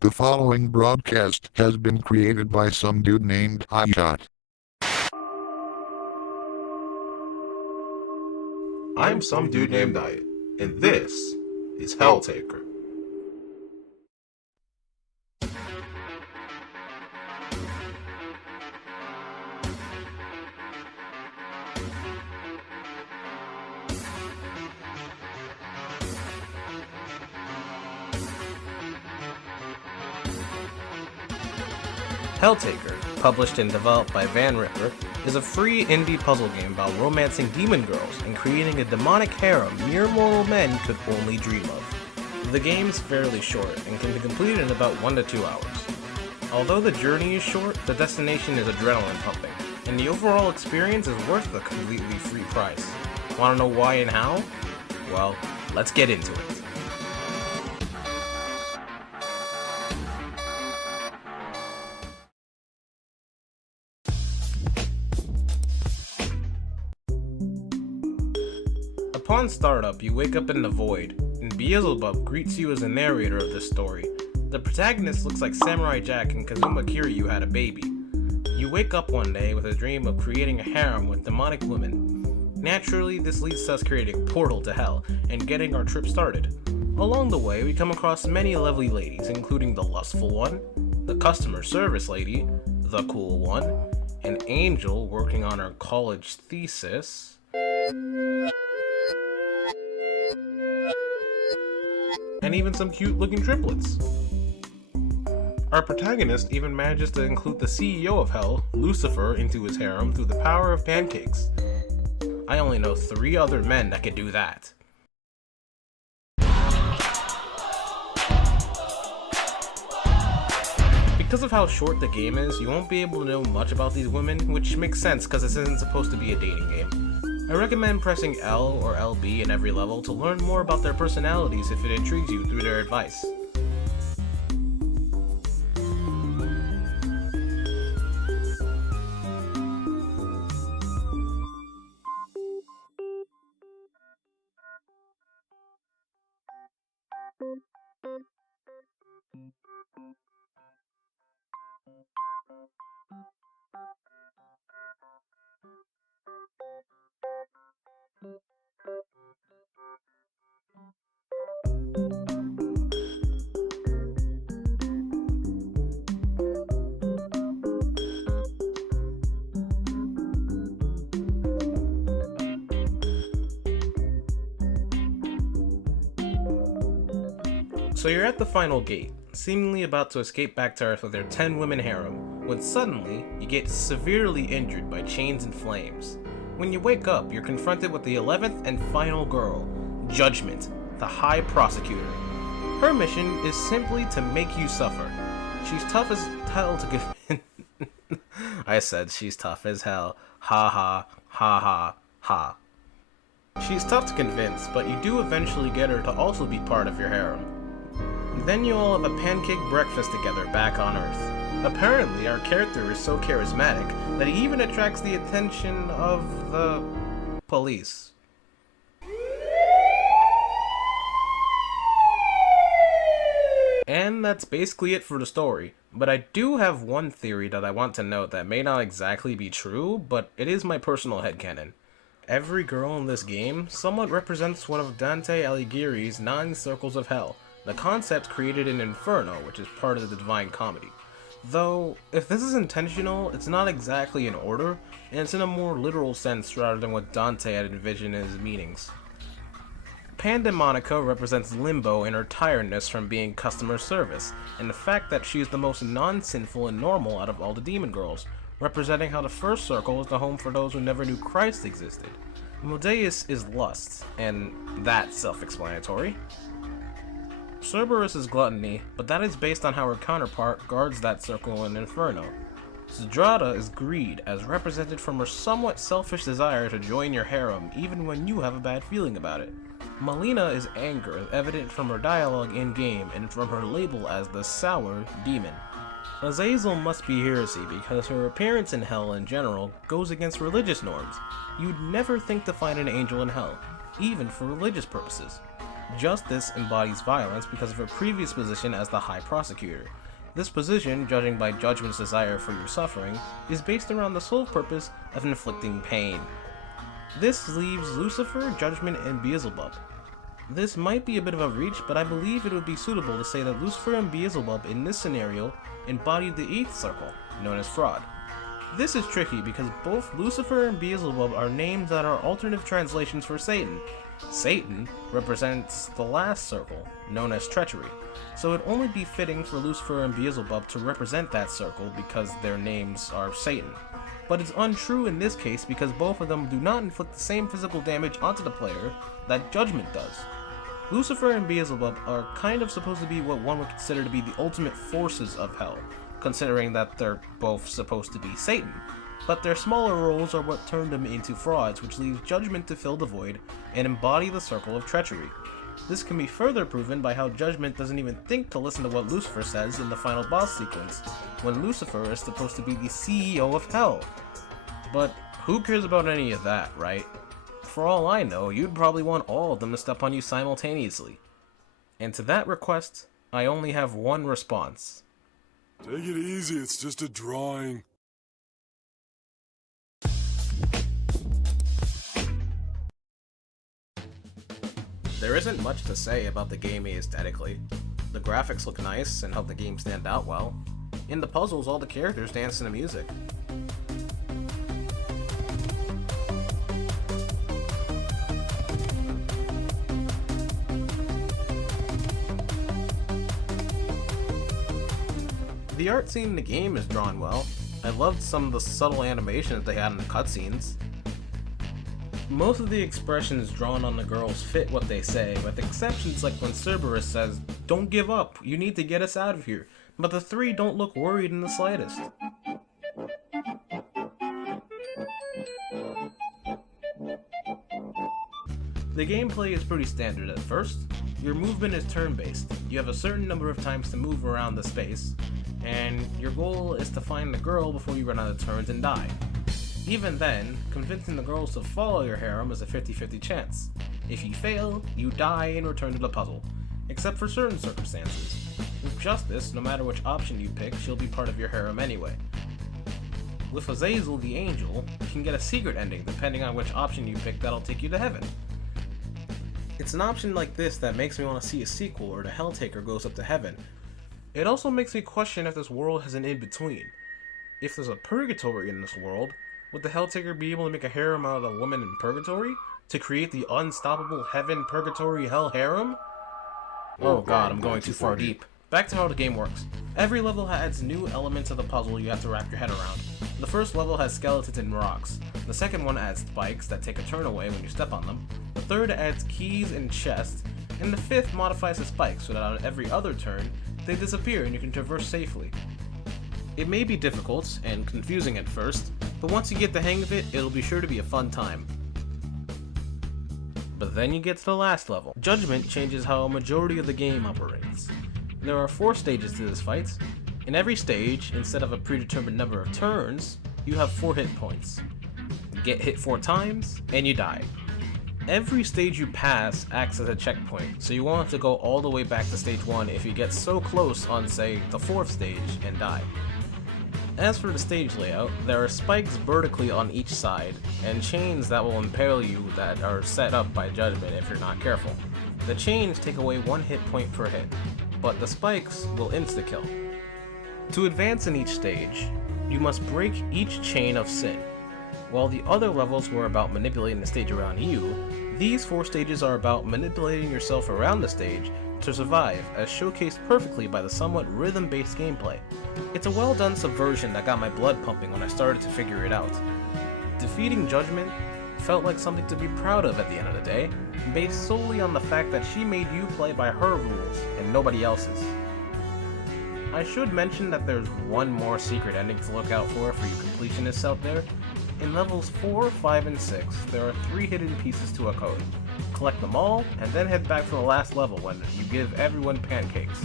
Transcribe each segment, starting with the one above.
The following broadcast has been created by some dude named Ayat. I'm some dude named Ayat, and this is Helltaker. Helltaker, published and developed by vanripper, is a free indie puzzle game about romancing demon girls and creating a demonic harem mere mortal men could only dream of. The game's fairly short and can be completed in about 1 to 2 hours. Although the journey is short, the destination is adrenaline pumping, and the overall experience is worth the completely free price. Want to know why and how? Well, let's get into it. Upon startup, you wake up in the void, and Beelzebub greets you as the narrator of this story. The protagonist looks like Samurai Jack and Kazuma Kiryu had a baby. You wake up one day with a dream of creating a harem with demonic women. Naturally, this leads to us creating a portal to hell and getting our trip started. Along the way, we come across many lovely ladies, including the lustful one, the customer service lady, the cool one, an angel working on her college thesis, and even some cute looking triplets. Our protagonist even manages to include the CEO of Hell, Lucifer, into his harem through the power of pancakes. I only know 3 other men that could do that. Because of how short the game is, you won't be able to know much about these women, which makes sense because this isn't supposed to be a dating game. I recommend pressing L or LB in every level to learn more about their personalities if it intrigues you through their advice. So you're at the final gate, seemingly about to escape back to Earth with their 10-women harem, when suddenly, you get severely injured by chains and flames. When you wake up, you're confronted with the 11th and final girl, Judgment, the High Prosecutor. Her mission is simply to make you suffer. She's tough as hell to convince. I said she's tough as hell. Ha ha, ha ha, ha. She's tough to convince, but you do eventually get her to also be part of your harem. Then you all have a pancake breakfast together back on Earth. Apparently, our character is so charismatic that he even attracts the attention of the police. And that's basically it for the story. But I do have one theory that I want to note that may not exactly be true, but it is my personal headcanon. Every girl in this game somewhat represents one of Dante Alighieri's 9 circles of hell, the concept created in Inferno, which is part of the Divine Comedy. Though, if this is intentional, it's not exactly in order, and it's in a more literal sense rather than what Dante had envisioned in his meanings. Pandemonica represents Limbo in her tiredness from being customer service, and the fact that she is the most non-sinful and normal out of all the demon girls, representing how the first circle is the home for those who never knew Christ existed. Modeus is lust, and that's self-explanatory. Cerberus is gluttony, but that is based on how her counterpart guards that circle in Inferno. Zedrata is greed, as represented from her somewhat selfish desire to join your harem even when you have a bad feeling about it. Melina is anger, evident from her dialogue in-game and from her label as the Sour Demon. Azazel must be heresy because her appearance in Hell in general goes against religious norms. You'd never think to find an angel in Hell, even for religious purposes. Justice embodies violence because of her previous position as the High Prosecutor. This position, judging by Judgment's desire for your suffering, is based around the sole purpose of inflicting pain. This leaves Lucifer, Judgment, and Beelzebub. This might be a bit of a reach, but I believe it would be suitable to say that Lucifer and Beelzebub in this scenario embodied the 8th circle, known as fraud. This is tricky because both Lucifer and Beelzebub are names that are alternative translations for Satan. Satan represents the last circle, known as treachery, so it'd only be fitting for Lucifer and Beelzebub to represent that circle because their names are Satan. But it's untrue in this case because both of them do not inflict the same physical damage onto the player that Judgment does. Lucifer and Beelzebub are kind of supposed to be what one would consider to be the ultimate forces of hell, considering that they're both supposed to be Satan, but their smaller roles are what turned them into frauds, which leaves Judgment to fill the void and embody the circle of treachery. This can be further proven by how Judgment doesn't even think to listen to what Lucifer says in the final boss sequence, when Lucifer is supposed to be the CEO of hell. But who cares about any of that, right? For all I know, you'd probably want all of them to step on you simultaneously. And to that request, I only have one response. Take it easy, it's just a drawing. There isn't much to say about the game aesthetically. The graphics look nice and help the game stand out well. In the puzzles, all the characters dance to the music. The art scene in the game is drawn well. I loved some of the subtle animations they had in the cutscenes. Most of the expressions drawn on the girls fit what they say, with exceptions like when Cerberus says, "Don't give up, you need to get us out of here," but the three don't look worried in the slightest. The gameplay is pretty standard at first. Your movement is turn-based. You have a certain number of times to move around the space, and your goal is to find the girl before you run out of turns and die. Even then, convincing the girls to follow your harem is a 50-50 chance. If you fail, you die and return to the puzzle, except for certain circumstances. With Justice, no matter which option you pick, she'll be part of your harem anyway. With Azazel the Angel, you can get a secret ending depending on which option you pick that'll take you to heaven. It's an option like this that makes me want to see a sequel where the Helltaker goes up to heaven. It also makes me question if this world has an in-between. If there's a purgatory in this world, would the Helltaker be able to make a harem out of the woman in purgatory to create the unstoppable heaven purgatory hell harem? Oh god, I'm going too far deep. Back to how the game works. Every level adds new elements of the puzzle you have to wrap your head around. The first level has skeletons and rocks. The second one adds spikes that take a turn away when you step on them. The third adds keys and chests. And the fifth modifies the spikes so that on every other turn, they disappear and you can traverse safely. It may be difficult and confusing at first, but once you get the hang of it, it'll be sure to be a fun time. But then you get to the last level. Judgment changes how a majority of the game operates. There are 4 stages to this fight. In every stage, instead of a predetermined number of turns, you have 4 hit points. You get hit 4 times, and you die. Every stage you pass acts as a checkpoint, so you won't have to go all the way back to stage 1 if you get so close on, say, the 4th stage and die. As for the stage layout, there are spikes vertically on each side, and chains that will impale you that are set up by Judgment if you're not careful. The chains take away 1 hit point per hit, but the spikes will insta-kill. To advance in each stage, you must break each chain of sin. While the other levels were about manipulating the stage around you, these 4 stages are about manipulating yourself around the stage to survive, as showcased perfectly by the somewhat rhythm-based gameplay. It's a well-done subversion that got my blood pumping when I started to figure it out. Defeating Judgment felt like something to be proud of at the end of the day, based solely on the fact that she made you play by her rules and nobody else's. I should mention that there's one more secret ending to look out for you completionists out there. In levels 4, 5, and 6, there are 3 hidden pieces to a code. Collect them all, and then head back to the last level when you give everyone pancakes.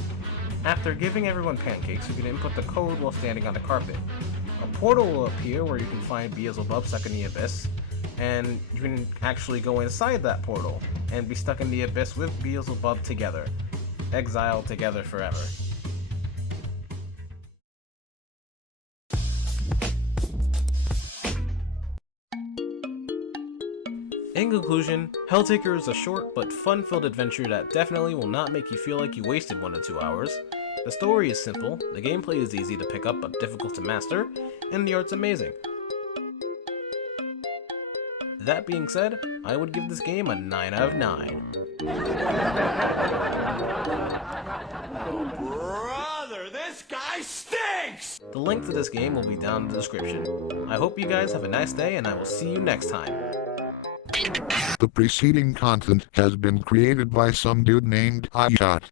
After giving everyone pancakes, you can input the code while standing on the carpet. A portal will appear where you can find Beelzebub stuck in the abyss, and you can actually go inside that portal and be stuck in the abyss with Beelzebub together, exiled together forever. In conclusion, Helltaker is a short but fun-filled adventure that definitely will not make you feel like you wasted 1 to 2 hours. The story is simple, the gameplay is easy to pick up but difficult to master, and the art's amazing. That being said, I would give this game a 9 out of 9. Brother, this guy stinks! The link to this game will be down in the description. I hope you guys have a nice day, and I will see you next time. The preceding content has been created by some dude named Ayat.